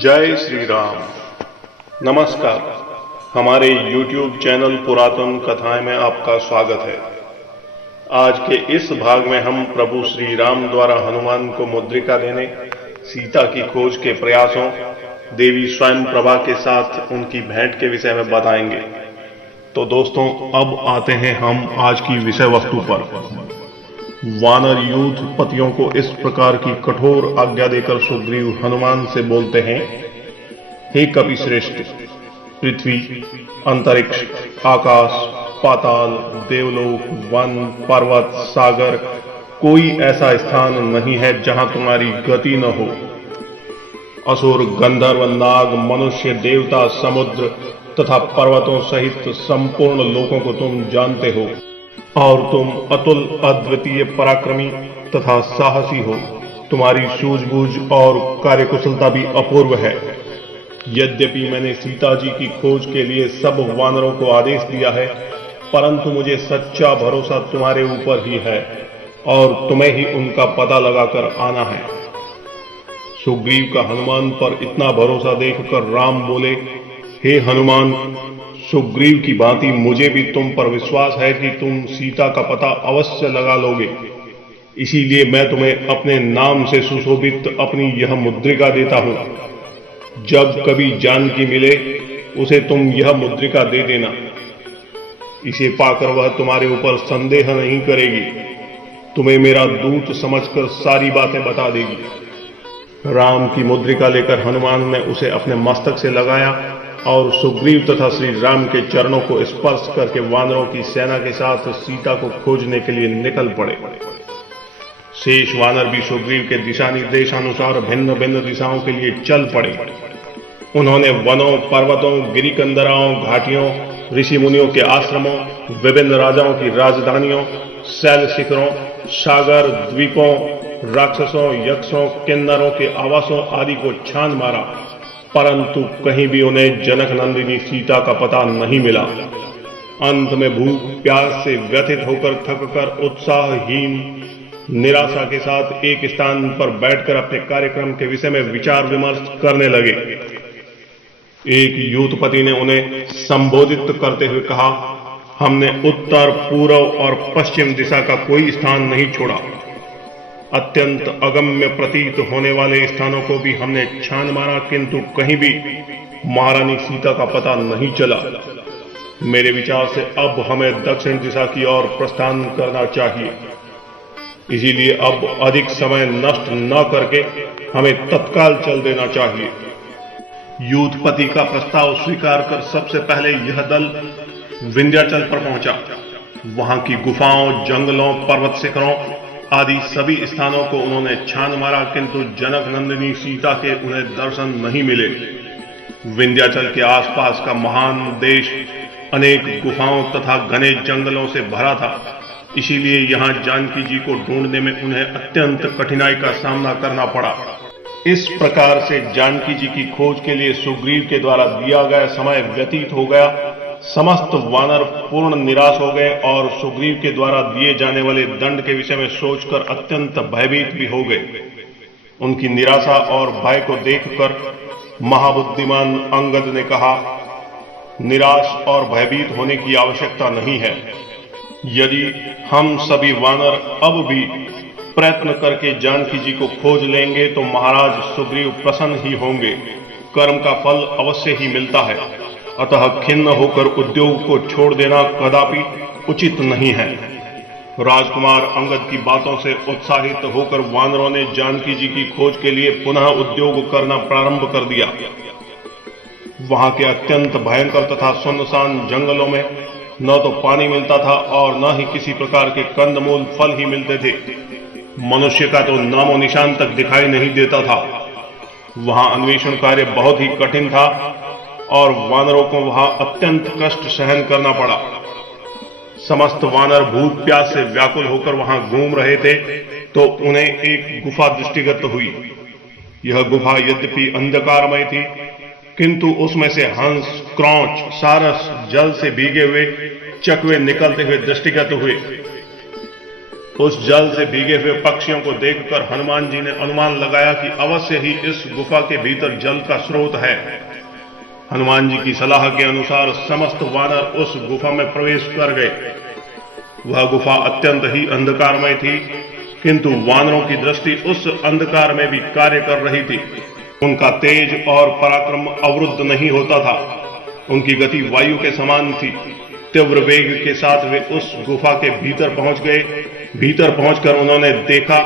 जय श्री राम। नमस्कार। हमारे YouTube चैनल पुरातन कथाएं में आपका स्वागत है। आज के इस भाग में हम प्रभु श्री राम द्वारा हनुमान को मुद्रिका देने, सीता की खोज के प्रयासों, देवी स्वयं प्रभा के साथ उनकी भेंट के विषय में बताएंगे। तो दोस्तों, अब आते हैं हम आज की विषय वस्तु पर। वानर यूथ पतियों को इस प्रकार की कठोर आज्ञा देकर सुग्रीव हनुमान से बोलते हैं, हे कपिश्रेष्ठ, पृथ्वी, अंतरिक्ष, आकाश, पाताल, देवलोक, वन, पर्वत, सागर, कोई ऐसा स्थान नहीं है जहां तुम्हारी गति न हो। असुर, गंधर्व, नाग, मनुष्य, देवता, समुद्र तथा पर्वतों सहित संपूर्ण लोकों को तुम जानते हो और तुम अतुल अद्वितीय पराक्रमी तथा साहसी हो। तुम्हारी सूझबूझ और कार्यकुशलता भी अपूर्व है। यद्यपि मैंने सीता जी की खोज के लिए सब वानरों को आदेश दिया है, परंतु मुझे सच्चा भरोसा तुम्हारे ऊपर ही है और तुम्हें ही उनका पता लगाकर आना है। सुग्रीव का हनुमान पर इतना भरोसा देखकर राम बोले, हे हनुमान, सुग्रीव की भांति मुझे भी तुम पर विश्वास है कि तुम सीता का पता अवश्य लगा लोगे। इसीलिए मैं तुम्हें अपने नाम से सुशोभित अपनी यह मुद्रिका देता हूं। जब कभी जानकी मिले उसे तुम यह मुद्रिका दे देना। इसे पाकर वह तुम्हारे ऊपर संदेह नहीं करेगी, तुम्हें मेरा दूत समझकर सारी बातें बता देगी। राम की मुद्रिका लेकर हनुमान ने उसे अपने मस्तक से लगाया और सुग्रीव तथा श्री राम के चरणों को स्पर्श करके वानरों की सेना के साथ सीता को खोजने के लिए निकल पड़े। शेष वानर भी सुग्रीव के दिशा निर्देशानुसार भिन्न भिन्न दिशाओं के लिए चल पड़े। उन्होंने वनों, पर्वतों, गिरिकंदराओं, घाटियों, ऋषि मुनियों के आश्रमों, विभिन्न राजाओं की राजधानियों, शैल शिखरों, सागर, द्वीपों, राक्षसों, यक्षों, किन्नरों के आवासों आदि को छान मारा, परंतु कहीं भी उन्हें जनक नंदिनी सीता का पता नहीं मिला। अंत में भूख प्यास से व्यथित होकर थककर उत्साहहीन निराशा के साथ एक स्थान पर बैठकर अपने कार्यक्रम के विषय में विचार विमर्श करने लगे। एक यूथपति ने उन्हें संबोधित करते हुए कहा, हमने उत्तर, पूर्व और पश्चिम दिशा का कोई स्थान नहीं छोड़ा। अत्यंत अगम्य प्रतीत होने वाले स्थानों को भी हमने छान मारा, किंतु कहीं भी महारानी सीता का पता नहीं चला। मेरे विचार से अब हमें दक्षिण दिशा की ओर प्रस्थान करना चाहिए। इसीलिए अब अधिक समय नष्ट न करके हमें तत्काल चल देना चाहिए। यूथपति का प्रस्ताव स्वीकार कर सबसे पहले यह दल विंध्याचल पर पहुंचा। वहां की गुफाओं, जंगलों, पर्वत शिखरों आदि सभी स्थानों को उन्होंने छान मारा, किंतु जनक नंदिनी सीता के उन्हें दर्शन नहीं मिले। विंध्याचल के आसपास का महान देश अनेक गुफाओं तथा घने जंगलों से भरा था, इसीलिए यहां जानकी जी को ढूंढने में उन्हें अत्यंत कठिनाई का सामना करना पड़ा। इस प्रकार से जानकी जी की खोज के लिए सुग्रीव के द्वारा दिया गया समय व्यतीत हो गया। समस्त वानर पूर्ण निराश हो गए और सुग्रीव के द्वारा दिए जाने वाले दंड के विषय में सोचकर अत्यंत भयभीत भी हो गए। उनकी निराशा और भय को देखकर महाबुद्धिमान अंगद ने कहा, निराश और भयभीत होने की आवश्यकता नहीं है। यदि हम सभी वानर अब भी प्रयत्न करके जानकी जी को खोज लेंगे तो महाराज सुग्रीव प्रसन्न ही होंगे। कर्म का फल अवश्य ही मिलता है, अतः खिन्न होकर उद्योग को छोड़ देना कदापि उचित नहीं है। राजकुमार अंगद की बातों से उत्साहित होकर वानरों ने जानकी जी की खोज के लिए पुनः उद्योग करना प्रारंभ कर दिया। वहां के अत्यंत भयंकर तथा सुनसान जंगलों में न तो पानी मिलता था और न ही किसी प्रकार के कंदमूल फल ही मिलते थे। मनुष्य का तो नामो निशान तक दिखाई नहीं देता था। वहां अन्वेषण कार्य बहुत ही कठिन था और वानरों को वहां अत्यंत कष्ट सहन करना पड़ा। समस्त वानर भूख प्यास से व्याकुल होकर वहां घूम रहे थे तो उन्हें एक गुफा दृष्टिगत हुई। यह गुफा यद्यपि अंधकारमय थी, किंतु उसमें से हंस, क्रौंच, सारस, जल से भीगे हुए चकवे निकलते हुए दृष्टिगत हुए। उस जल से भीगे हुए पक्षियों को देखकर हनुमान जी ने अनुमान लगाया कि अवश्य ही इस गुफा के भीतर जल का स्रोत है। हनुमान जी की सलाह के अनुसार समस्त वानर उस गुफा में प्रवेश कर गए। वह गुफा अत्यंत ही अंधकारमय थी, किंतु वानरों की दृष्टि उस अंधकार में भी कार्य कर रही थी। उनका तेज और पराक्रम अवरुद्ध नहीं होता था। उनकी गति वायु के समान थी। तीव्र वेग के साथ वे उस गुफा के भीतर पहुंच गए। भीतर पहुंचकर उन्होंने देखा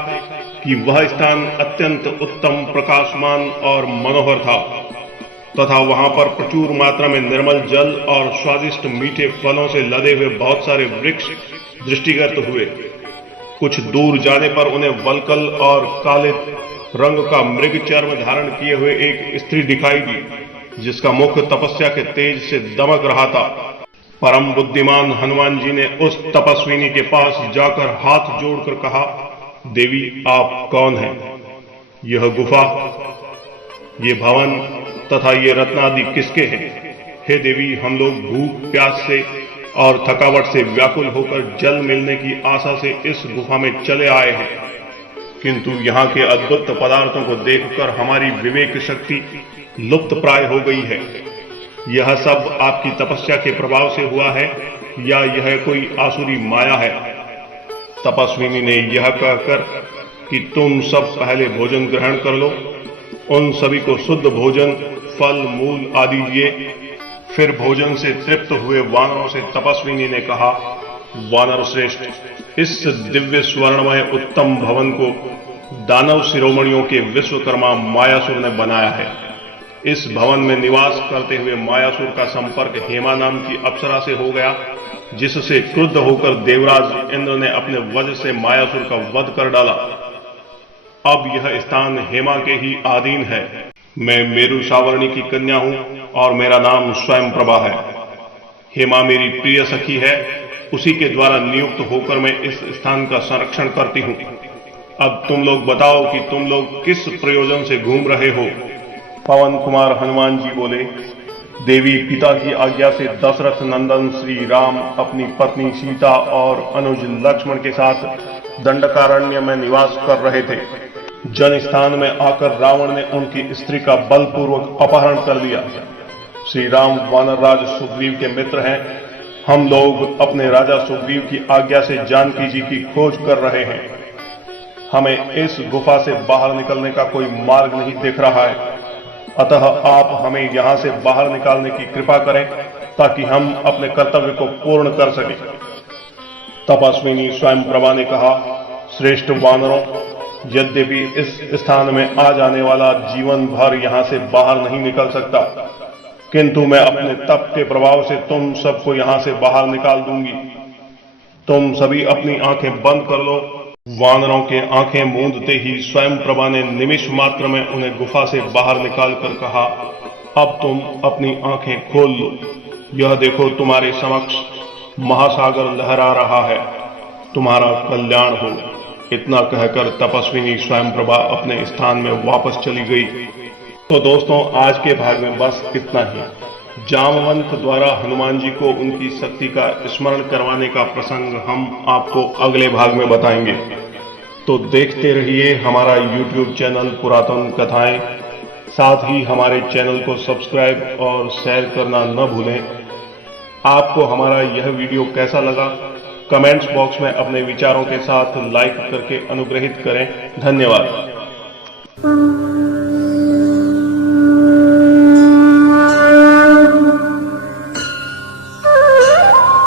कि वह स्थान अत्यंत उत्तम, प्रकाशमान और मनोहर था तथा वहां पर प्रचुर मात्रा में निर्मल जल और स्वादिष्ट मीठे फलों से लदे हुए बहुत सारे वृक्ष दृष्टिगत हुए। कुछ दूर जाने पर उन्हें वल्कल और काले रंग का मृग चर्म धारण किए हुए एक स्त्री दिखाई दी, जिसका मुख तपस्या के तेज से दमक रहा था। परम बुद्धिमान हनुमान जी ने उस तपस्विनी के पास जाकर हाथ जोड़कर कहा, देवी आप कौन हैं? यह गुफा, ये भवन तथा ये रत्नादि किसके हैं? हे देवी, हम लोग भूख प्यास से और थकावट से व्याकुल होकर जल मिलने की आशा से इस गुफा में चले आए हैं, किंतु यहाँ के अद्भुत पदार्थों को देखकर हमारी विवेक शक्ति लुप्त प्राय हो गई है। यह सब आपकी तपस्या के प्रभाव से हुआ है या यह कोई आसुरी माया है? तपस्विनी ने यह कहकर कि तुम सब पहले भोजन ग्रहण कर लो, उन सभी को शुद्ध भोजन, फल मूल आदि दिए। फिर भोजन से तृप्त हुए वानरों से तपस्विनी ने कहा, वानर श्रेष्ठ, इस दिव्य स्वर्णमय उत्तम भवन को दानव शिरोमणियों के विश्वकर्मा मायासुर ने बनाया है। इस भवन में निवास करते हुए मायासुर का संपर्क हेमा नाम की अप्सरा से हो गया, जिससे क्रुद्ध होकर देवराज इंद्र ने अपने वज्र से मायासुर का वध कर डाला। अब यह स्थान हेमा के ही अधीन है। मैं मेरु सावर्णी की कन्या हूं और मेरा नाम स्वयं प्रभा है। हेमा मेरी प्रिय सखी है, उसी के द्वारा नियुक्त होकर मैं इस स्थान का संरक्षण करती हूं। अब तुम लोग बताओ कि तुम लोग किस प्रयोजन से घूम रहे हो? पवन कुमार हनुमान जी बोले, देवी, पिता की आज्ञा से दशरथ नंदन श्री राम अपनी पत्नी सीता और अनुज लक्ष्मण के साथ दंडकारण्य में निवास कर रहे थे। जन स्थान में आकर रावण ने उनकी स्त्री का बलपूर्वक अपहरण कर दिया। श्री राम वानरराज सुग्रीव के मित्र हैं। हम लोग अपने राजा सुग्रीव की आज्ञा से जानकी जी की खोज कर रहे हैं। हमें इस गुफा से बाहर निकलने का कोई मार्ग नहीं दिख रहा है, अतः आप हमें यहां से बाहर निकालने की कृपा करें ताकि हम अपने कर्तव्य को पूर्ण कर सकें। तपस्विनी स्वयं प्रभा ने कहा, श्रेष्ठ वानरों, यद्यपि इस स्थान में आ जाने वाला जीवन भर यहां से बाहर नहीं निकल सकता, किंतु मैं अपने तप के प्रभाव से तुम सबको यहां से बाहर निकाल दूंगी। तुम सभी अपनी आंखें बंद कर लो। वानरों के आंखें मूंदते ही स्वयं प्रभा ने निमिष मात्र में उन्हें गुफा से बाहर निकालकर कहा, अब तुम अपनी आंखें खोल लो। यह देखो, तुम्हारे समक्ष महासागर लहरा रहा है। तुम्हारा कल्याण हो। इतना कहकर तपस्विनी स्वयं प्रभा अपने स्थान में वापस चली गई। तो दोस्तों, आज के भाग में बस इतना ही। जामवंत द्वारा हनुमान जी को उनकी शक्ति का स्मरण करवाने का प्रसंग हम आपको अगले भाग में बताएंगे। तो देखते रहिए हमारा YouTube चैनल पुरातन कथाएं। साथ ही हमारे चैनल को सब्सक्राइब और शेयर करना न भूलें। आपको हमारा यह वीडियो कैसा लगा, कमेंट्स बॉक्स में अपने विचारों के साथ लाइक करके अनुग्रहित करें। धन्यवाद।